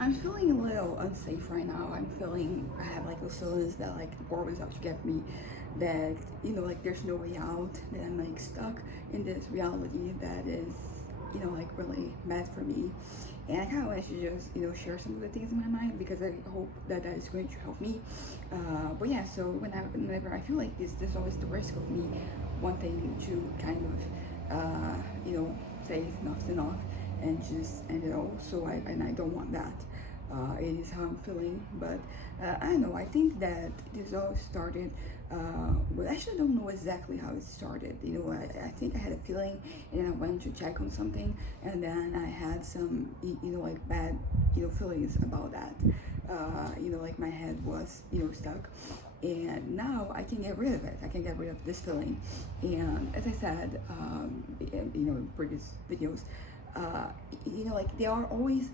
I'm feeling a little unsafe right now. I have like those feelings that like the world is out to get me, that, like there's no way out, that I'm like stuck in this reality that is, like really bad for me. And I kind of want to just, share some of the things in my mind because I hope that that is going to help me. But yeah, so whenever I feel like this, there's always the risk of me wanting to kind of, say enough's enough and just end it all. So I don't want that. It is how I'm feeling, but I don't know. I think that this all started. But I actually don't know exactly how it started. I think I had a feeling, and I went to check on something, and then I had some, like bad, feelings about that. Like my head was, stuck, and now I can get rid of it. I can get rid of this feeling, and as I said, in previous videos, uh, like there are always,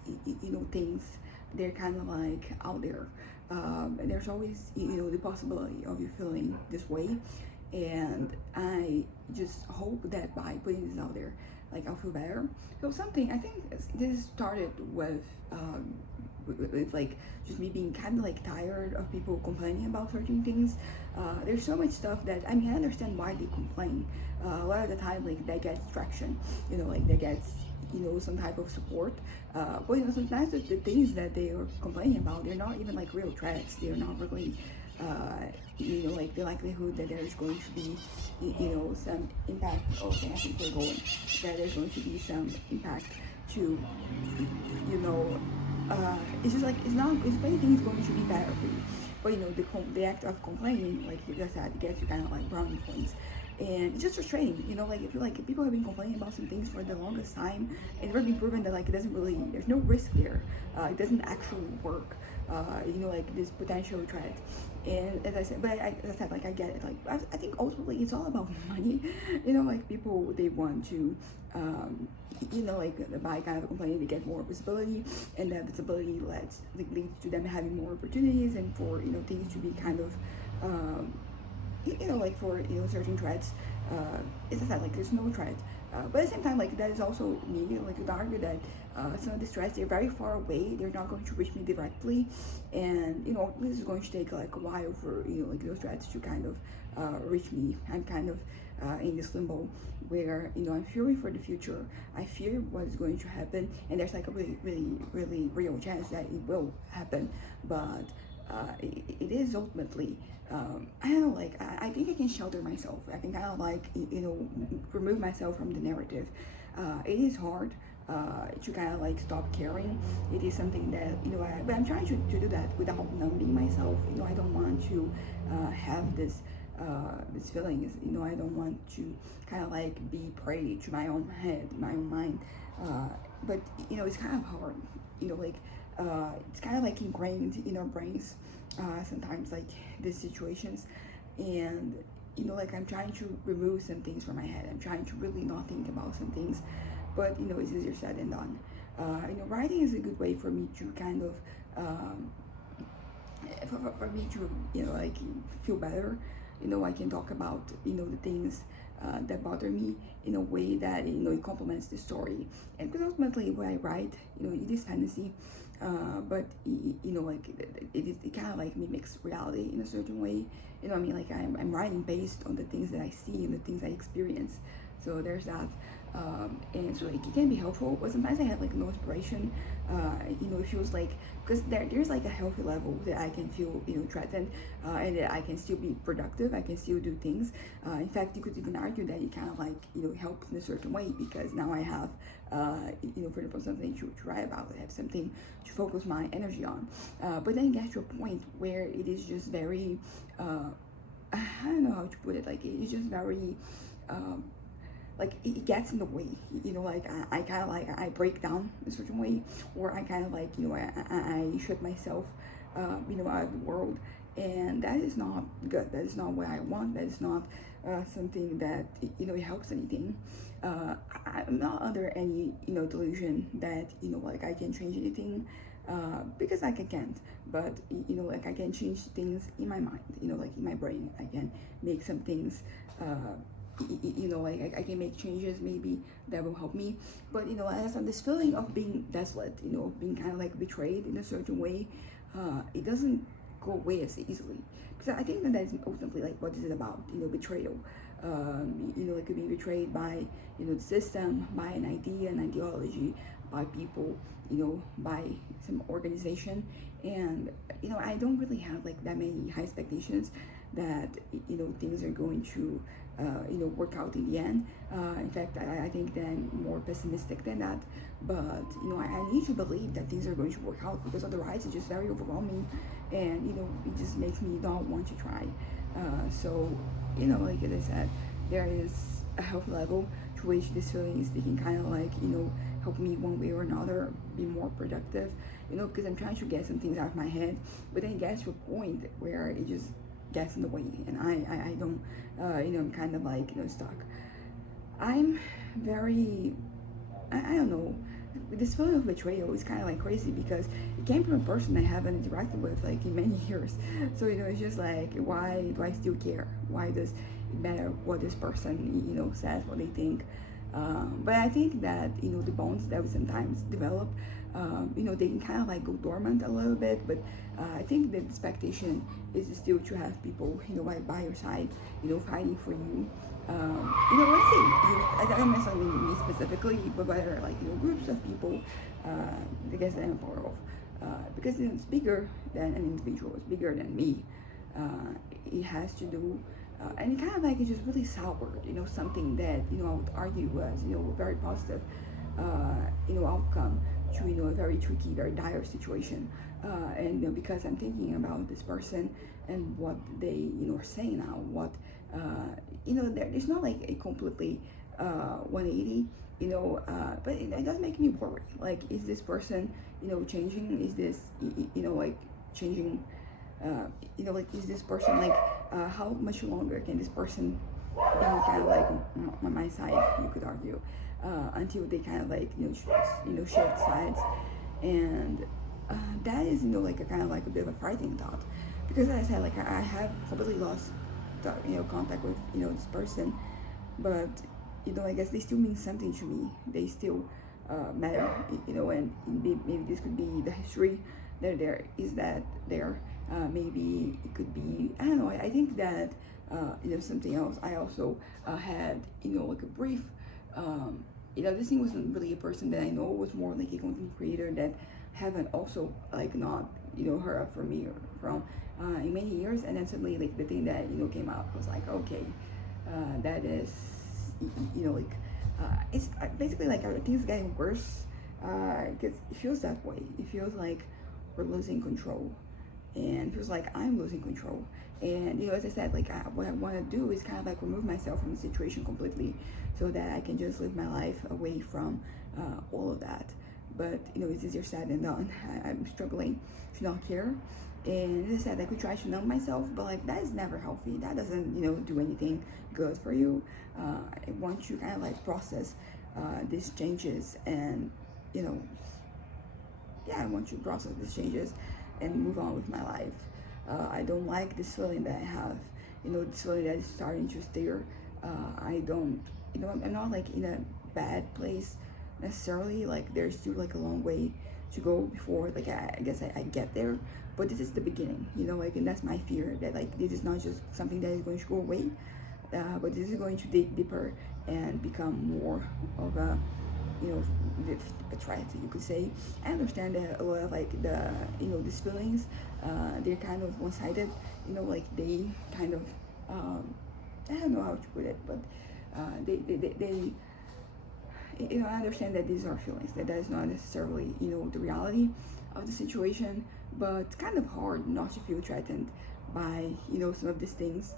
things, they're kind of like out there. And there's always, the possibility of you feeling this way, and I just hope that by putting this out there, like I'll feel better. So something I think this started with like just me being kind of like tired of people complaining about certain things. There's so much stuff that, I mean, I understand why they complain. A lot of the time, like they get traction, like they get, some type of support. But sometimes the things that they are complaining about, they're not even like real threats. They're not really, like the likelihood that there's going to be, some impact. Okay, I think we're going. That there's going to be some impact to, you know, it's just like it's not. It's anything is going to be better for you. But the act of complaining, like you just said, it gets you kind of like brownie points. And it's just frustrating, like I feel like people have been complaining about some things for the longest time. It's already been proven that like it doesn't really, there's no risk there. It doesn't actually work. Like this potential threat. And as I said, as I said, like I get it. Like I think ultimately it's all about money. Like people, they want to, like by kind of complaining, they get more visibility, and that visibility leads to them having more opportunities, and for things to be kind of, like for certain threats, as I said, like there's no threat. But at the same time, like that is also me. Like would argue that some of the threats, they're very far away. They're not going to reach me directly, and this is going to take like a while for like those threats to kind of reach me. I'm kind of in this limbo where I'm fearing for the future. I fear what is going to happen, and there's like a really, really, really real chance that it will happen. But it is ultimately, I don't know, like I think I can shelter myself. I can kind of like remove myself from the narrative. It is hard to kind of like stop caring. It is something that but I'm trying to do that without numbing myself. I don't want to have this feelings. I don't want to kind of like be prey to my own head, my own mind. But it's kind of hard. Like it's kind of like ingrained in our brains, sometimes, like these situations. And like I'm trying to remove some things from my head. I'm trying to really not think about some things, but it's easier said than done. Writing is a good way for me to kind of, for me to like feel better. I can talk about the things that bother me in a way that it complements the story. And because ultimately when I write, it is fantasy, but like it kind of like mimics reality in a certain way. I mean, like I'm writing based on the things that I see and the things I experience. So there's that. And so it can be helpful, but sometimes I have like no inspiration. It feels like, because there's like a healthy level that I can feel threatened, and that I can still be productive. I can still do things. In fact, you could even argue that it kind of like helps in a certain way, because now I have for example, something to write about. I have something to focus my energy on. But then it gets to a point where it is just very I don't know how to put it. Like it's just very like it gets in the way. Like I kind of like I break down a certain way, or I kind of like I shut myself out of the world, and that is not good. That is not what I want. That is not something that it helps anything. I'm not under any delusion that like I can change anything, because like I can't. But like I can change things in my mind, like in my brain. I can make some things like I can make changes maybe that will help me. But as on this feeling of being desolate, of being kind of like betrayed in a certain way, it doesn't go away as easily, because I think that is ultimately like what is it about, betrayal. It could be betrayed by the system, by an idea, an ideology, by people, by some organization. And I don't really have like that many high expectations that things are going to work out in the end. In fact, I think that I'm more pessimistic than that. But I need to believe that things are going to work out, because otherwise it's just very overwhelming, and it just makes me not want to try. So like as I said, there is a health level to which this feeling is taking kind of like help me one way or another be more productive, because I'm trying to get some things out of my head, but then it gets to a point where it just gets in the way, and I don't I'm kind of like stuck. I'm very, I don't know, this feeling of betrayal is kind of like crazy, because it came from a person I haven't interacted with like in many years. So it's just like, why do I still care? Why does it matter what this person says, what they think? But I think that the bonds that we sometimes develop, they can kind of like go dormant a little bit. But I think the expectation is still to have people like by your side, fighting for you. When I say you, I don't necessarily mean me specifically, but rather like groups of people, I guess that I'm part of, because it's bigger than an individual, it's bigger than me. It has to do, and it kind of like it's just really soured, something that I would argue was a very positive, outcome to a very tricky, very dire situation. And because I'm thinking about this person and what they are saying now, what it's not like a completely 180, but it does make me worry. Like, is this person changing? Is this like changing? Like, is this person like how much longer can this person be kind of like on my side, you could argue, until they kind of like shift sides. And that is like a kind of like a bit of a frightening thought, because as I said, like I have completely lost the contact with this person, but I guess they still mean something to me. They still matter, and maybe this could be the history that there is, that there maybe it could be, I don't know. I think that something else. I also had like a brief this thing wasn't really a person that I know. It was more like a content creator that haven't also like not heard of from me or from in many years. And then suddenly like the thing that came out was like, okay, that is like it's basically like things getting worse, because it feels that way. It feels like we're losing control, and it feels like I'm losing control. And as I said, like what I want to do is kind of like remove myself from the situation completely, so that I can just live my life away from all of that. But it's easier said than done. I'm struggling to not care, and as I said, I could try to numb myself, but like that is never healthy. That doesn't do anything good for you. I want you kind of like process these changes, and yeah, I want you to process these changes and move on with my life. I don't like this feeling that I have, this feeling that is starting to stir. I don't, I'm not like in a bad place necessarily. Like there's still like a long way to go before like I guess I get there. But this is the beginning, like, and that's my fear, that like this is not just something that is going to go away, but this is going to dig deeper and become more of a a threat, you could say. I understand that a lot of like the these feelings, they're kind of one-sided, like they kind of I don't know how to put it, but they I understand that these are feelings, that is not necessarily the reality of the situation, but it's kind of hard not to feel threatened by some of these things.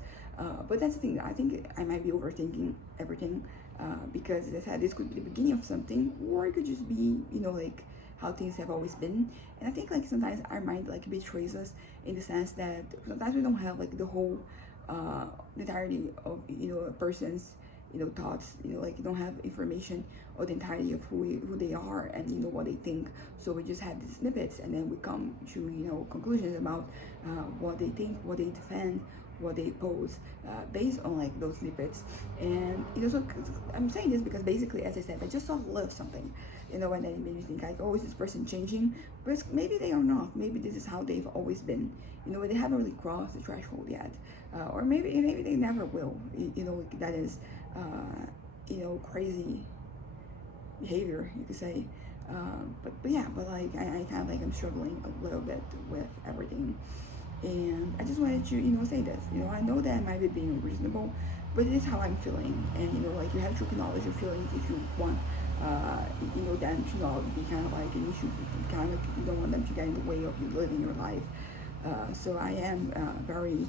But that's the thing, I think I might be overthinking everything, because as I said, this could be the beginning of something, or it could just be like how things have always been. And I think like sometimes our mind like betrays us, in the sense that sometimes we don't have like the whole the entirety of a person's thoughts, like you don't have information or the entirety of who they are and what they think. So we just have these snippets, and then we come to conclusions about what they think, what they defend, what they post based on like those snippets. And so I'm saying this because basically, as I said, I just saw love something, and then it made me think like, oh, is this person changing? But maybe they are not. Maybe this is how they've always been. They haven't really crossed the threshold yet, or maybe they never will. That is crazy behavior, you could say. But yeah, but like I kind of like I'm struggling a little bit with everything, and I just wanted to say this. I know that I might be being reasonable, but it is how I'm feeling, and like you have to acknowledge your feelings if you want. Them to not be kind of like an issue. You don't want them to get in the way of you living your life. So I am very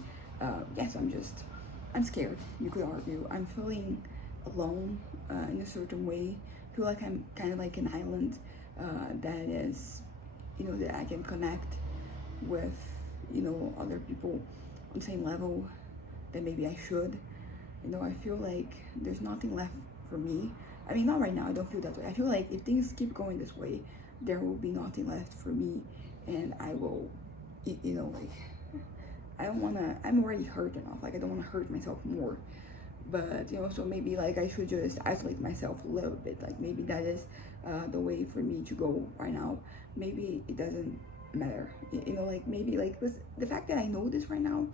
yes. I'm scared. You could argue. I'm feeling alone in a certain way. Feel like I'm kind of like an island that is, that I can connect with, other people on the same level that maybe I should. I feel like there's nothing left for me. I mean, not right now. I don't feel that way. I feel like if things keep going this way, there will be nothing left for me, and I will, like, I don't wanna. I'm already hurt enough. Like, I don't wanna hurt myself more. But so maybe like I should just isolate myself a little bit. Like maybe that is the way for me to go right now. Maybe it doesn't matter. Like maybe like the fact that I know this right now,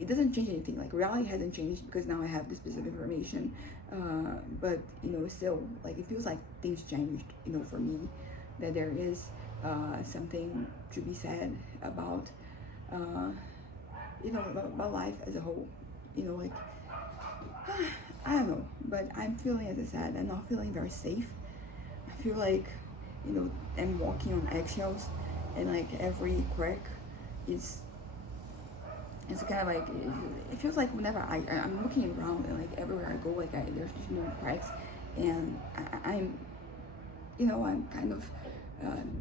it doesn't change anything. Like reality hasn't changed because now I have this piece of information. But still like it feels like things changed. For me, that there is something to be said about about life as a whole. Like I don't know, but I'm feeling, as I said, I'm not feeling very safe. I feel like, I'm walking on eggshells, and like every crack is, it's kind of like, it feels like whenever I'm looking around and like everywhere I go, like there's just more cracks, and I'm kind of,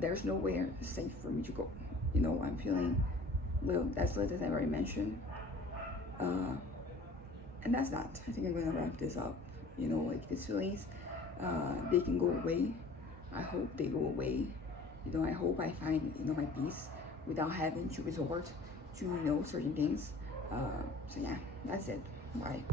there's nowhere safe for me to go. I'm feeling little desolate, as I already mentioned. And that's that. I think I'm gonna wrap this up. Like these feelings, they can go away. I hope they go away. I hope I find my peace without having to resort to certain things. So yeah, that's it. Bye.